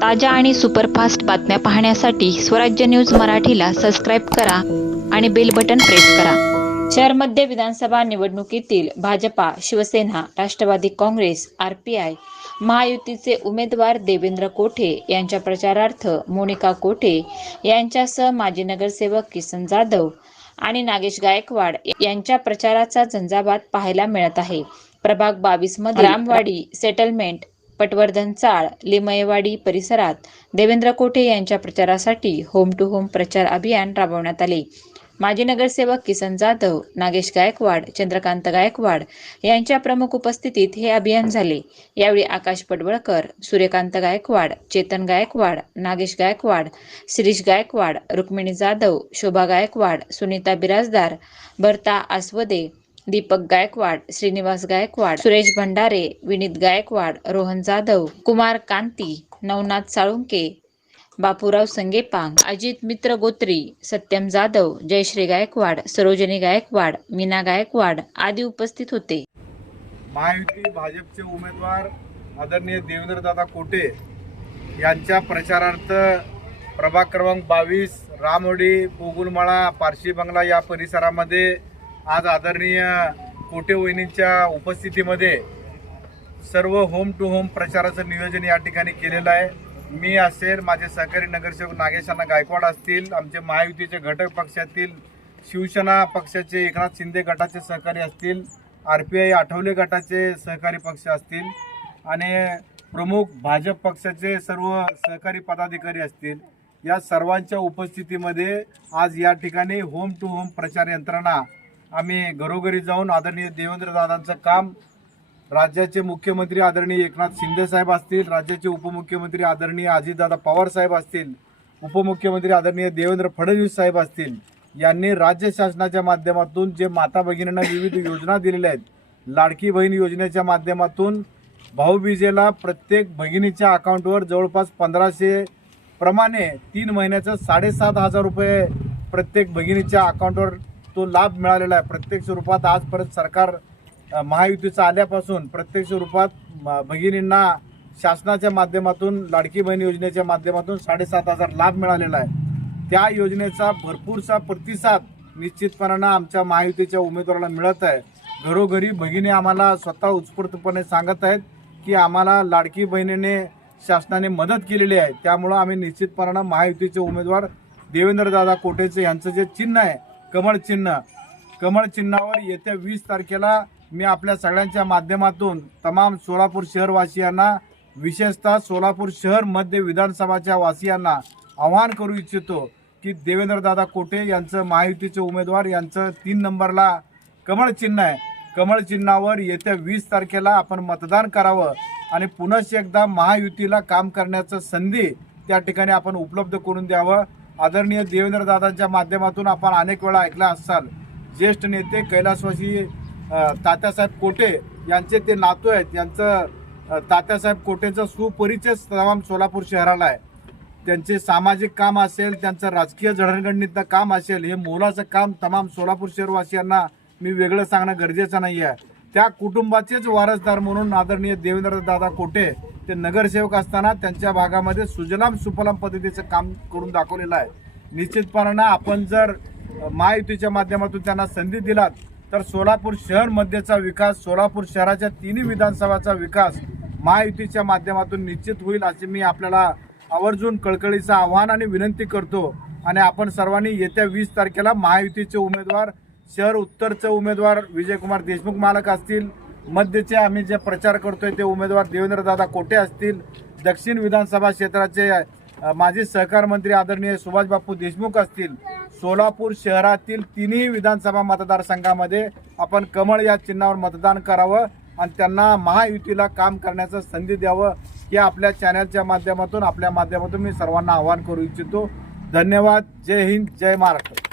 ताज्या आणि सुपरफास्ट बातम्या पाहण्यासाठी स्वराज्य न्यूज मराठीला सबस्क्राईब करा आणि बेल बटन प्रेस करा शहरमध्ये विधानसभा निवडणुकीतील भाजपा शिवसेना राष्ट्रवादी काँग्रेस आय महायुतीचे उमेदवार देवेंद्र कोठे यांच्या प्रचारार्थ मोनिका कोठे यांच्यासह माजी नगरसेवक किसन जाधव आणि नागेश गायकवाड यांच्या प्रचाराचा झंझावात पाहायला मिळत आहे प्रभाग बावीस मध्ये रामवाडी सेटलमेंट पटवर्धन चाळ लिमयवाडी परिसरात देवेंद्र कोठे यांच्या प्रचारासाठी होम टू होम प्रचार अभियान राबवण्यात आले माजी नगरसेवक किसन जाधव नागेश गायकवाड चंद्रकांत गायकवाड यांच्या प्रमुख उपस्थितीत हे अभियान झाले यावेळी आकाश पडवळकर सूर्यकांत गायकवाड चेतन गायकवाड नागेश गायकवाड शिरीष गायकवाड रुक्मिणी जाधव शोभा गायकवाड सुनीता बिराजदार भरता आसवदे दीपक गायकवाड श्रीनिवास गायकवाड सुरेश भंडारे विनीत गायकवाड रोहन जाधव कुमार कांती नवनाथ साळुंके बापूराव संगेपांग अजित मित्र गोत्री सत्यम जाधव जयश्री गायकवाड सरोजनी गायकवाड मीना गायकवाड आदी उपस्थित होते महायुती भाजपचे उमेदवार आदरणीय देवेंद्रदादा कोटे यांच्या प्रचारार्थ प्रभाग क्रमांक बावीस रामोडी पोगुलमाळा पारशी बंगला या परिसरामध्ये आज आदरणीय कोटे वहिनींच्या उपस्थितीमध्ये सर्व होम टू होम प्रचाराचं नियोजन या ठिकाणी केलेलं आहे मी असेल माझे सहकारी नगरसेवक नागेशांना गायकवाड असतील आमचे महायुतीचे घटक पक्षातील शिवसेना पक्षाचे एकनाथ शिंदे गटाचे सहकारी असतील आर पी आय आठवले गटाचे सहकारी पक्ष असतील आणि प्रमुख भाजप पक्षाचे सर्व सहकारी पदाधिकारी असतील या सर्वांच्या उपस्थितीमध्ये आज या ठिकाणी होम टू होम प्रचार यंत्रणा आम्ही घरोघरी जाऊन आदरणीय देवेंद्र दादांचं काम राज्याचे मुख्यमंत्री आदरणीय एकनाथ शिंदे साहेब असतील राज्याचे उपमुख्यमंत्री आदरणीय अजितदादा पवार साहेब असतील उपमुख्यमंत्री आदरणीय देवेंद्र फडणवीस साहेब असतील यांनी राज्य शासनाच्या माध्यमातून जे माता भगिनींना विविध योजना दिलेल्या आहेत लाडकी बहीण योजनेच्या माध्यमातून भाऊबीजेला प्रत्येक भगिनीच्या अकाउंटवर जवळपास पंधराशे प्रमाणे तीन महिन्याचं साडेसात हजार रुपये प्रत्येक भगिनीच्या अकाउंटवर तो लाभ मिळालेला आहे प्रत्यक्ष रूपात आज परत सरकार महायुतीचं आल्यापासून प्रत्यक्ष रूपात भगिनींना शासनाच्या माध्यमातून लाडकी बहीण योजनेच्या माध्यमातून साडेसात हजार लाभ मिळालेला आहे त्या योजनेचा भरपूरसा प्रतिसाद निश्चितपणानं आमच्या महायुतीच्या उमेदवाराला मिळत आहे घरोघरी भगिनी आम्हाला स्वतः उत्स्फूर्तपणे सांगत आहेत की आम्हाला लाडकी बहिणीने शासनाने मदत केलेली आहे त्यामुळं आम्ही निश्चितपणानं महायुतीचे उमेदवार देवेंद्रदादा कोटेचे यांचं जे चिन्ह आहे कमळचिन्ह चिन्हावर येत्या वीस तारखेला मी आपल्या सगळ्यांच्या माध्यमातून तमाम सोलापूर शहरवासियांना विशेषतः सोलापूर शहर मध्य विधानसभाच्या वासियांना आवाहन करू इच्छितो की देवेंद्रदादा कोटे यांचं महायुतीचे उमेदवार यांचं तीन नंबरला कमळचिन्ह आहे कमळ चिन्हावर येत्या वीस तारखेला आपण मतदान करावं आणि पुनश एकदा महायुतीला काम करण्याचं संधी त्या ठिकाणी आपण उपलब्ध करून द्यावं आदरणीय दादांच्या माध्यमातून आपण अनेक वेळा ऐकला असाल ज्येष्ठ नेते कैलासवासी तात्यासाहेब कोटे यांचे ते नातू आहेत यांचं तात्यासाहेब कोटेचा सुपरिचय तमाम सोलापूर शहराला आहे त्यांचे सामाजिक काम असेल त्यांचं राजकीय जडणघडणीतलं काम असेल हे मोलाचं काम तमाम सोलापूर शहरवासियांना मी वेगळं सांगणं गरजेचं नाही आहे त्या कुटुंबाचेच वारसदार म्हणून आदरणीय देवेंद्रदादा कोटे ते नगरसेवक असताना त्यांच्या भागामध्ये सुजलाम सुफलाम पद्धतीचं काम करून दाखवलेलं आहे निश्चितपणानं आपण जर महायुतीच्या माध्यमातून त्यांना संधी दिलात तर सोलापूर शहर मध्येचा विकास सोलापूर शहराच्या तिन्ही विधानसभाचा विकास महायुतीच्या माध्यमातून निश्चित होईल असे मी आपल्याला आवर्जून कळकळीचं आव्हान आणि विनंती करतो आणि आपण सर्वांनी येत्या वीस तारखेला महायुतीचे उमेदवार शहर उत्तरचे उमेदवार विजयकुमार देशमुख मालक असतील मध्यचे आम्ही जे प्रचार करतोय ते उमेदवार देवेंद्रदादा कोटे असतील दक्षिण विधानसभा क्षेत्राचे माजी सहकार मंत्री आदरणीय सुभाषबापू देशमुख असतील सोलापूर शहरातील तिन्ही विधानसभा मतदारसंघामध्ये आपण कमळ या चिन्हावर मतदान करावं आणि त्यांना महायुतीला काम करण्याचं संधी द्यावं हे आपल्या चॅनलच्या माध्यमातून आपल्या माध्यमातून मी सर्वांना आवाहन करू इच्छितो धन्यवाद जय हिंद जय महाराष्ट्र